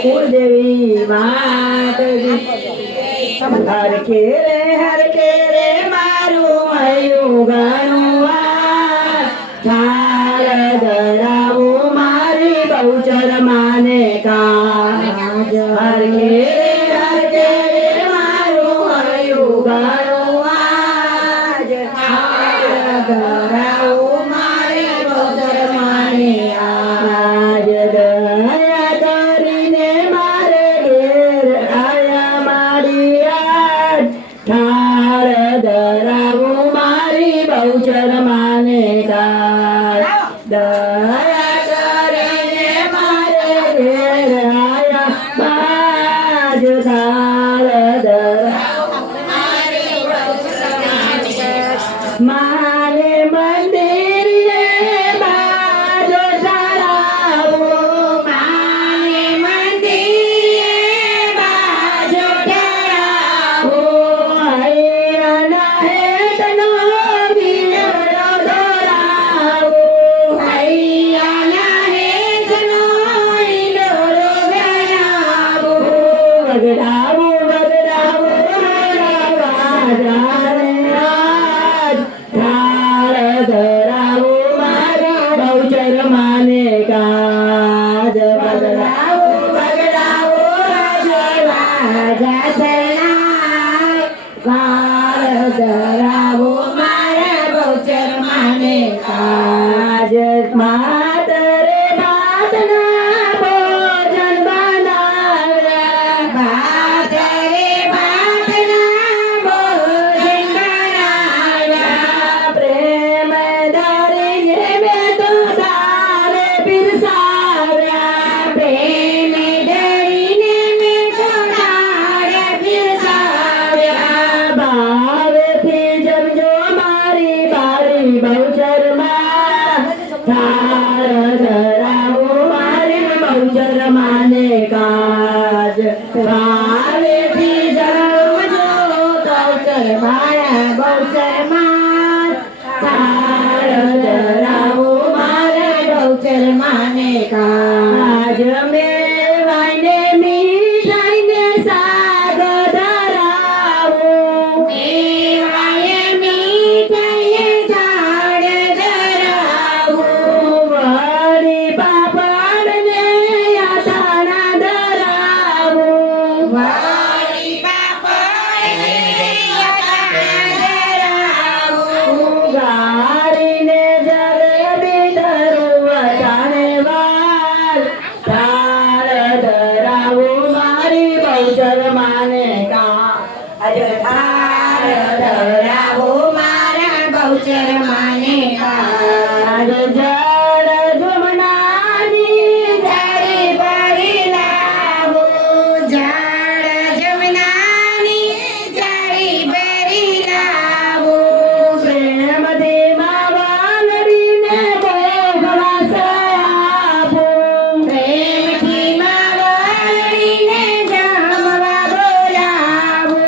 कुलदेवी मात हर के रे मारू मयूं गणुआ थार धरावो मारी बहुचर माने काज हर के रे मारू मयूं गणुआ थार धरावो मारी बहुचर माने आज दया કરીને મારે ઘેર આયા મારી આજ ઠાર ધરાવો મારી બહુચર માને કાજ દયા કરીને મારે ઘેર આયા બાજ ઠાર ધરાવો મારી બહુચર માને કાજ મારે મંદિરે બાજો ધરાવો મારે મંદિરે બાજો ધરાવો હૈયાના હેતનો વિરડો ધરાવો હૈયાના હેતનો વિરડો ધરાવો વગડાવો વગડાવો રાજા રે આજ ઠાર ધરાવો મારી બહુચર માને કાજ બગડાવો બગડાવો રાજા શરણાય ઠાર ધરાવો મારા બહુચર માને કાજ માત રે ભાતના ભોજન બનાવ્યા ભાત રે ભાતના ભોજન બનાવ્યા પ્રેમ ધરીને મેં તો તારે પીરસાવ્યા પ્રેમ ધરીને મેં તો તારે પીરસાવ્યા ભાવેથી જમજો મારી બારી બહુચરમાં ઠાર ધરાવો મારી બહુચર માને કાજ ભાવેથી જમજો બહુચર મારા બહુચરમાં ઠાર ધરાવો મારા બહુચર માને કાજ મેવાઈને મીઠાઈને શાક ધરાવો મેવાય મીઠાઈને શાક ધરાવો વળી પાપડને અથાણા ધરાવો વળી પાપડને અથાણા ધરાવો ગારીને જલેબી ધરું અથાણે વાલ ઠાર ધરાવો મારી બહુચર માને કાજ ઠાર ધરાવો મારા બહુચર માને કાજ જળ જમનાની જારી ભરી લાવો જળ જમનાની જારી ભરી લાવો પ્રેમથી માવાલડીને ભોગવાસ આપો પ્રેમથી માવાલડીને જમવા બોલાવો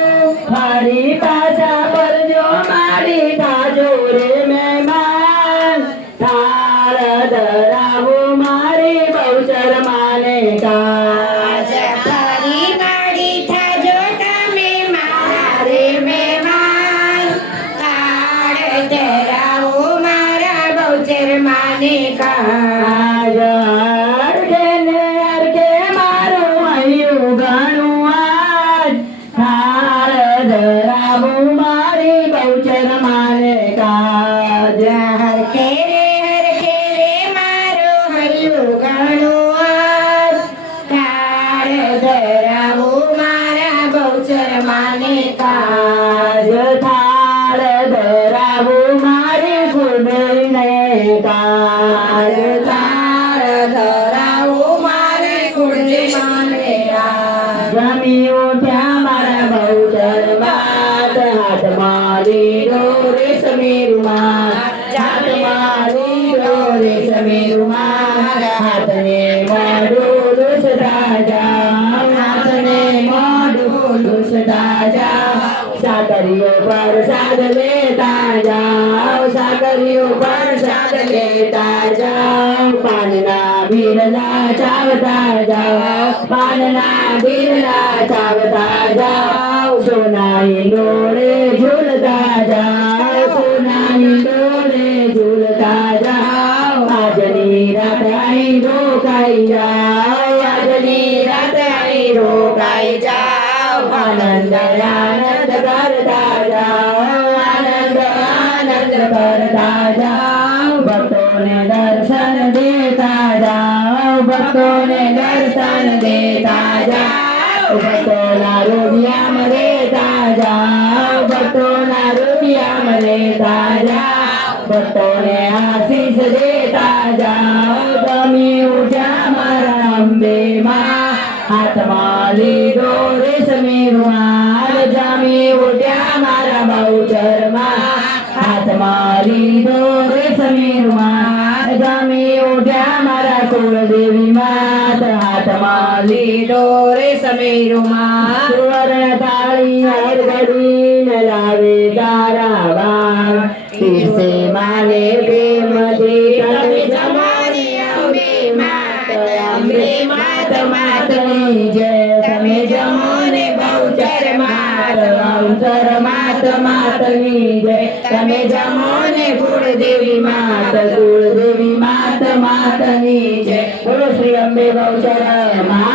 ફરી પાછા પરજો મારી થાજો રે મહેમાન ઠાર ધરાવો મારી બહુચર માને કાજ ફરી મારી થાજો તમે મારા રે મહેમાન ઠાર ધરાવો મારા બહુચર માને કાજ અર્કે મારું મયું ગણું આજ ઠાર ધરાવો મારી બહુચર માને કાજ હરખે રે મારું મયું ગણું આજ ઠાર ધરાવો મારા બહુચર માને કાજ ઠાર ધરાવો મારી કુળદેવીને કાજ ઠાર ધરાવો મારી કુળદેવી માને કાજ જમી ઉઠ્યા મારા બહુચર બાદ હાથમાં લીધો રેશમી રૂમાલ હાથમાં લીધો રેશમી રૂમાલ હાથને મોઢું લૂછતા જાઓ હાથને મોઢું લૂછતા જાઓ સાકરીઓ પ્રસાદ લેતા જાઓ સાકરીઓ પ્રસાદ લેતા જાઓ પાનના ભીરલા ચા આવતા જાઓ પાનના દિલના ચાવતા જાઓ સોનાની ડોળે ઝૂલતા જાઓ સોનાની ડોળે ઝૂલતા જાઓ આજની રાત અહીં રોકાઈ જાઓ આજની રાત અહીં રોકાઈ જાઓ આનંદ આનંદ કરતા જાઓ આનંદ આનંદ કરતા જાઓ ભક્તોને દર્શન દેતા જાઓ ભક્તોને દર્શન દેતા જાઓ ભક્તોના રોગિયામાં રહેતા જાઓ ભક્તોના રોગિયામાં રહેતા જાઓ ભક્તોને આશીષ દેતા જાઓ તમે ઉઠ્યા મારા અંબે માં હાથમાં લીધો રેશમી રૂમાલ જામી ઉઠ્યા મારા બહુચરમાં હાથમાં લીધો રેશમી રૂમાલ જામી ઉઠ્યા મારા કુળદેવી માત હાથમાં લીધો રેશમી રૂમાલ સુવર્ણ થાળી હરગડીને લાવે તારા બાગ પીરસે માને પ્રેમથી તમે જમાની અંબે માત અંબે માત માતની જય તમે જમો ને બહુચર માત માતની જય તમે જમો ને કુળદેવી માત માતની જય બોલો શ્રી અંબે બહુચર માત